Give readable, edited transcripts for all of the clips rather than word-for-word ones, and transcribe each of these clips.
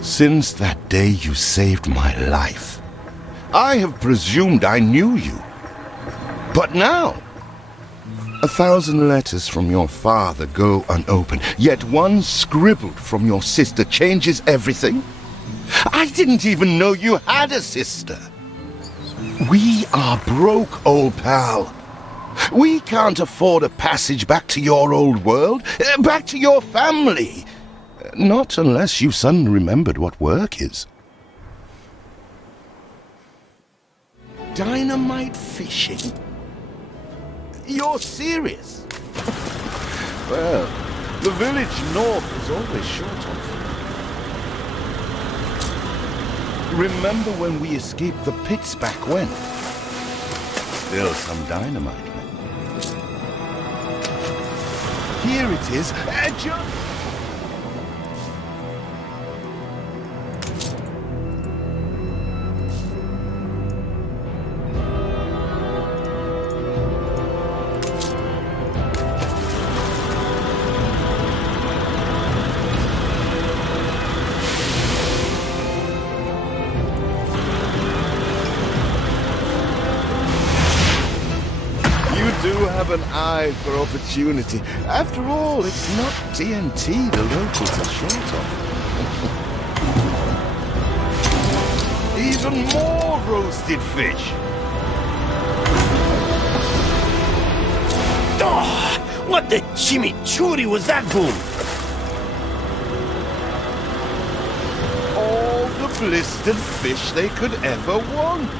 Since that day you saved my life, I have presumed I knew you. But now, 1,000 letters from your father go unopened, yet one scribbled from your sister changes everything? I didn't even know you had a sister. We are broke, old pal. We can't afford a passage back to your old world, back to your family. Not unless you suddenly remembered what work is. Dynamite fishing? You're serious? Well, the village north is always short on food. Remember when we escaped the pits back when? Still some dynamite left. Here it is. An eye for opportunity. After all, it's not TNT the locals are short of. Even more roasted fish. Oh, what the chimichurri was that, Boom? All the blistered fish they could ever want.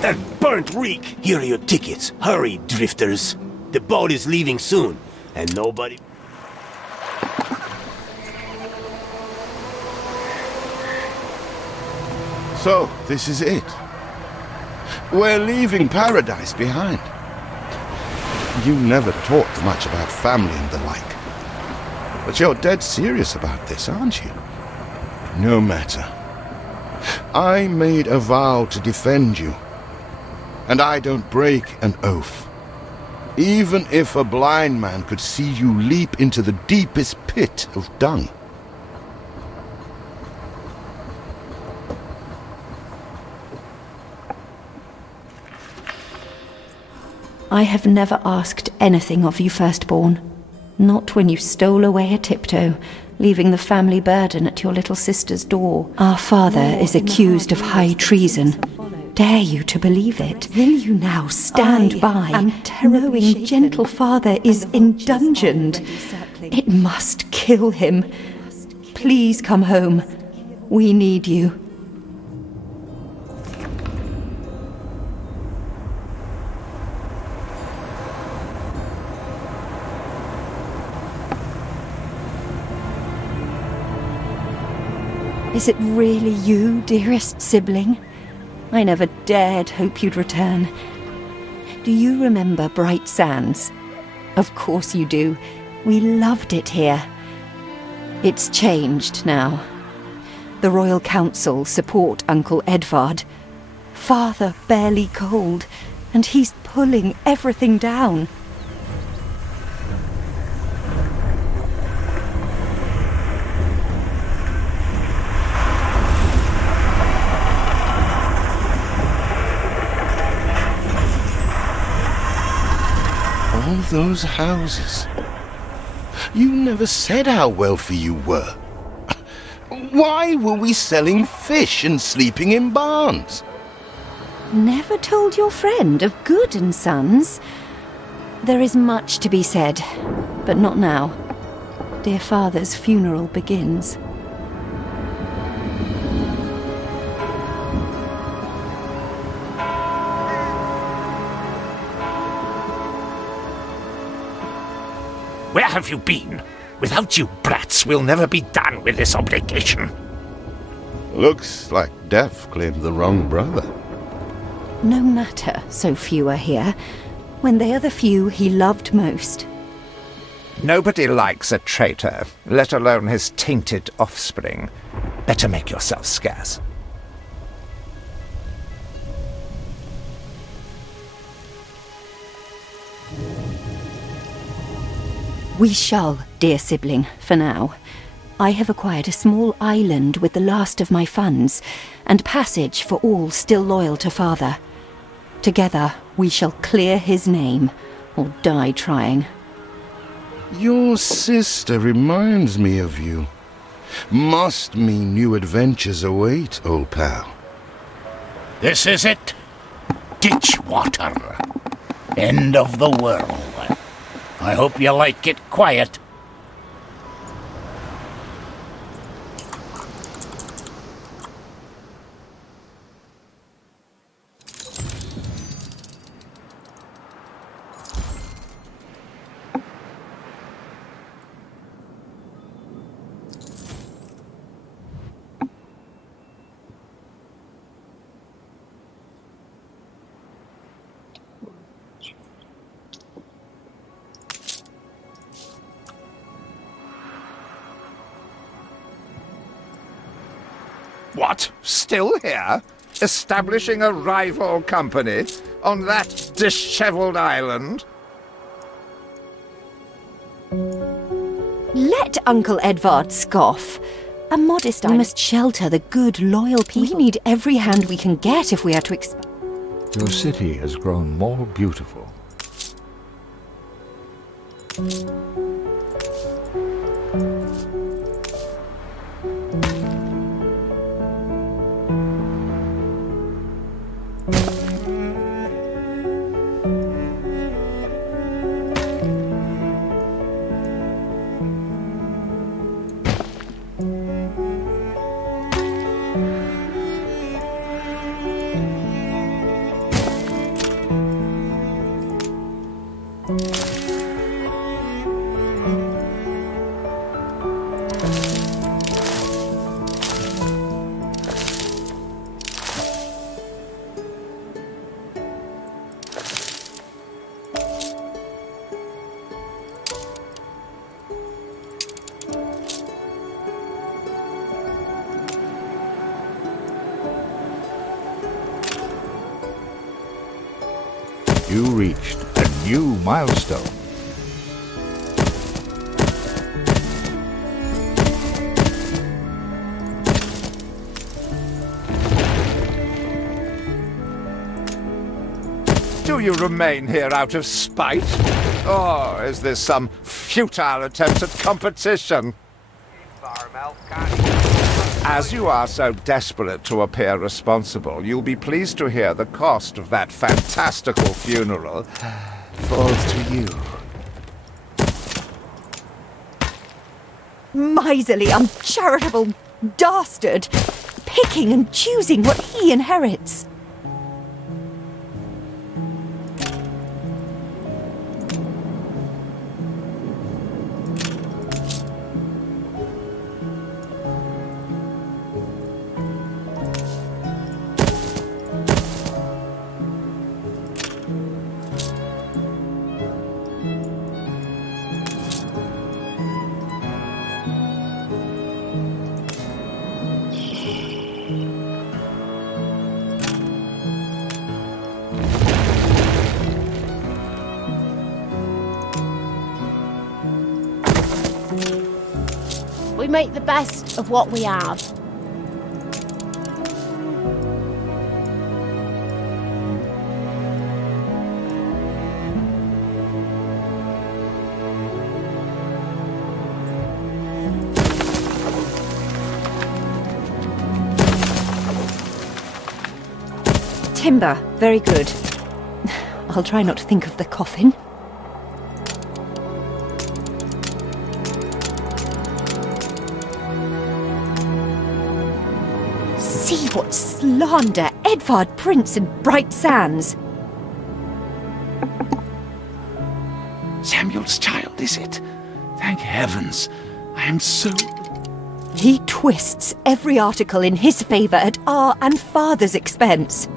That burnt reek! Here are your tickets. Hurry, drifters. The boat is leaving soon, and nobody... So, this is it. We're leaving paradise behind. You never talked much about family and the like. But you're dead serious about this, aren't you? No matter. I made a vow to defend you. and I don't break an oath. Even if a blind man could see you leap into the deepest pit of dung. I have never asked anything of you, firstborn. Not when you stole away a tiptoe, leaving the family burden at your little sister's door. Our father is accused of high treason. Dare you to believe it? Will you now stand by, knowing gentle father is indungeoned? It must kill him. Please come home. We need you. Is it really you, dearest sibling? I never dared hope you'd return. Do you remember Bright Sands? Of course you do. We loved it here. It's changed now. The Royal Council support Uncle Edvard. Father barely cold, and he's pulling everything down. All those houses. You never said how wealthy you were. Why were we selling fish and sleeping in barns? Never told your friend of Good and Sons? There is much to be said, but not now. Dear father's funeral begins. Where have you been? Without you brats, we'll never be done with this obligation. Looks like Death claimed the wrong brother. No matter, so few are here, when they are the few he loved most. Nobody likes a traitor, let alone his tainted offspring. Better make yourself scarce. We shall, dear sibling, for now. I have acquired a small island with the last of my funds, and passage for all still loyal to father. Together, we shall clear his name, or die trying. Your sister reminds me of you. Must mean new adventures await, old pal. This is it. Ditch water. End of the world. I hope you like it quiet. What? Still here? Establishing a rival company on that dishevelled island? Let Uncle Edvard scoff. A modest island. We must shelter the good, loyal people. We need every hand we can get if we are to Your city has grown more beautiful. You reached a new milestone. Do you remain here out of spite? Or is this some futile attempt at competition? As you are so desperate to appear responsible, you'll be pleased to hear the cost of that fantastical funeral falls to you. Miserly, uncharitable dastard! Picking and choosing what he inherits. We make the best of what we have. Timber, very good. I'll try not to think of the coffin. See what slander Edvard prints in bright sands. Samuel's child, is it? Thank heavens. I am so... He twists every article in his favour at our and father's expense.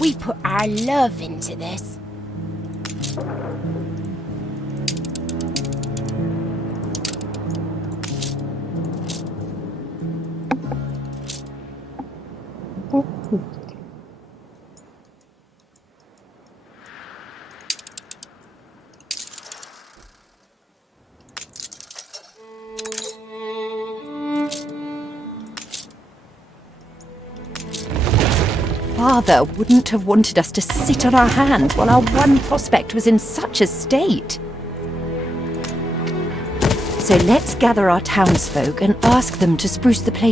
We put our love into this. Father wouldn't have wanted us to sit on our hands while our one prospect was in such a state. So let's gather our townsfolk and ask them to spruce the place